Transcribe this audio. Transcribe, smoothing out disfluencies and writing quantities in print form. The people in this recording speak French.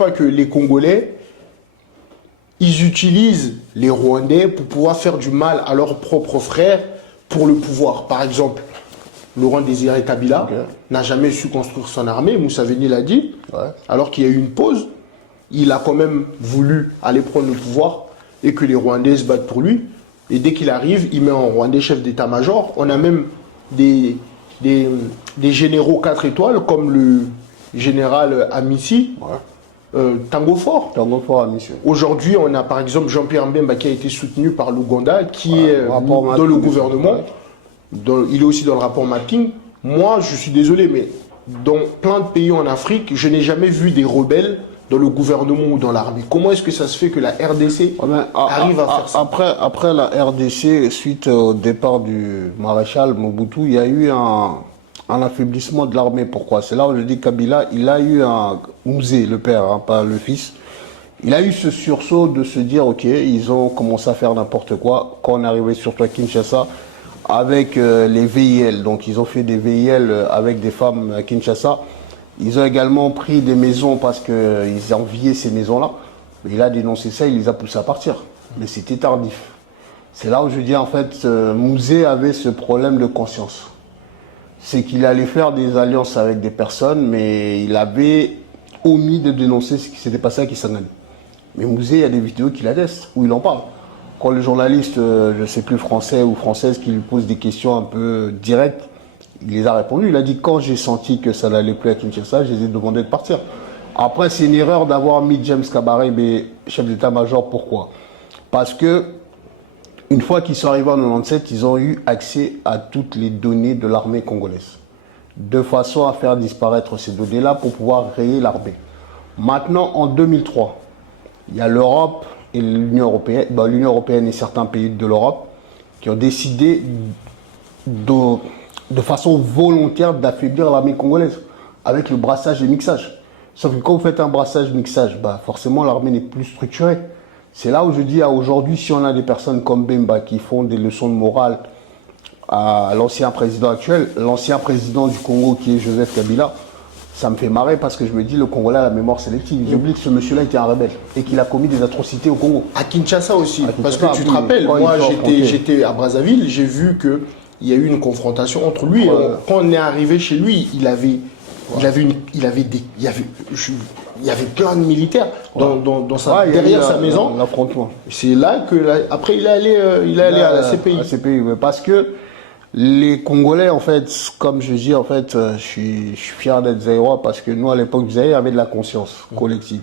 pas que les Congolais, ils utilisent les Rwandais pour pouvoir faire du mal à leurs propres frères pour le pouvoir. Par exemple, Laurent Désiré Kabila n'a jamais su construire son armée, Museveni l'a dit, alors qu'il y a eu une pause. Il a quand même voulu aller prendre le pouvoir et que les Rwandais se battent pour lui. Et dès qu'il arrive, il met en Rwandais chef d'état-major. On a même des généraux 4 étoiles, comme le général Amici, Tango Fort. Tango Fort, Amici. Aujourd'hui, on a par exemple Jean-Pierre Mbemba qui a été soutenu par l'Ouganda, qui est dans le gouvernement. Il est aussi dans le rapport mapping. Moi, je suis désolé, mais dans plein de pays en Afrique, je n'ai jamais vu des rebelles dans le gouvernement ou dans l'armée. Comment est-ce que ça se fait que la RDC arrive à faire ça? Après la RDC, suite au départ du maréchal Mobutu, il y a eu un affaiblissement de l'armée. Pourquoi? C'est là où je dis Kabila, il a eu Mouzé, le père, hein, pas le fils. Il a eu ce sursaut de se dire, ok, ils ont commencé à faire n'importe quoi. Quand on est arrivé surtout à Kinshasa, avec les VIL, donc ils ont fait des VIL avec des femmes à Kinshasa. Ils ont également pris des maisons parce qu'ils enviaient ces maisons-là. Il a dénoncé ça, il les a poussés à partir. Mais c'était tardif. C'est là où je dis, en fait, Mouzé avait ce problème de conscience. C'est qu'il allait faire des alliances avec des personnes, mais il avait omis de dénoncer ce qui s'était passé à Kisangani. Mais Mouzé, il y a des vidéos qu'il atteste, où il en parle. Quand le journaliste, je ne sais plus français ou française, qui lui pose des questions un peu directes, il les a répondu. Il a dit, quand j'ai senti que ça n'allait plus à Kinshasa, je les ai demandé de partir. Après, c'est une erreur d'avoir mis James Kabarebe chef d'état-major. Pourquoi? Parce que une fois qu'ils sont arrivés en 97, ils ont eu accès à toutes les données de l'armée congolaise. De façon à faire disparaître ces données-là pour pouvoir créer l'armée. Maintenant, en 2003, il y a l'Europe et l'Union européenne, l'Union européenne et certains pays de l'Europe qui ont décidé de façon volontaire d'affaiblir l'armée congolaise avec le brassage et le mixage. Sauf que quand vous faites un brassage-mixage, forcément l'armée n'est plus structurée. C'est là où je dis aujourd'hui, si on a des personnes comme Bemba qui font des leçons de morale à l'ancien président actuel, l'ancien président du Congo qui est Joseph Kabila, ça me fait marrer parce que je me dis le Congolais a la mémoire sélective. J'oublie que ce monsieur-là était un rebelle et qu'il a commis des atrocités au Congo. À Kinshasa aussi, parce que tu te rappelles, moi j'étais à Brazzaville, j'ai vu que il y a eu une confrontation entre lui. Quand on est arrivé chez lui, il y avait plein de militaires derrière sa maison. C'est là que après il est allé à la CPI. À la CPI, parce que les Congolais, en fait, comme je dis, en fait, je suis fier d'être Zaïrois parce que nous, à l'époque du Zaïre, il y avait de la conscience collective.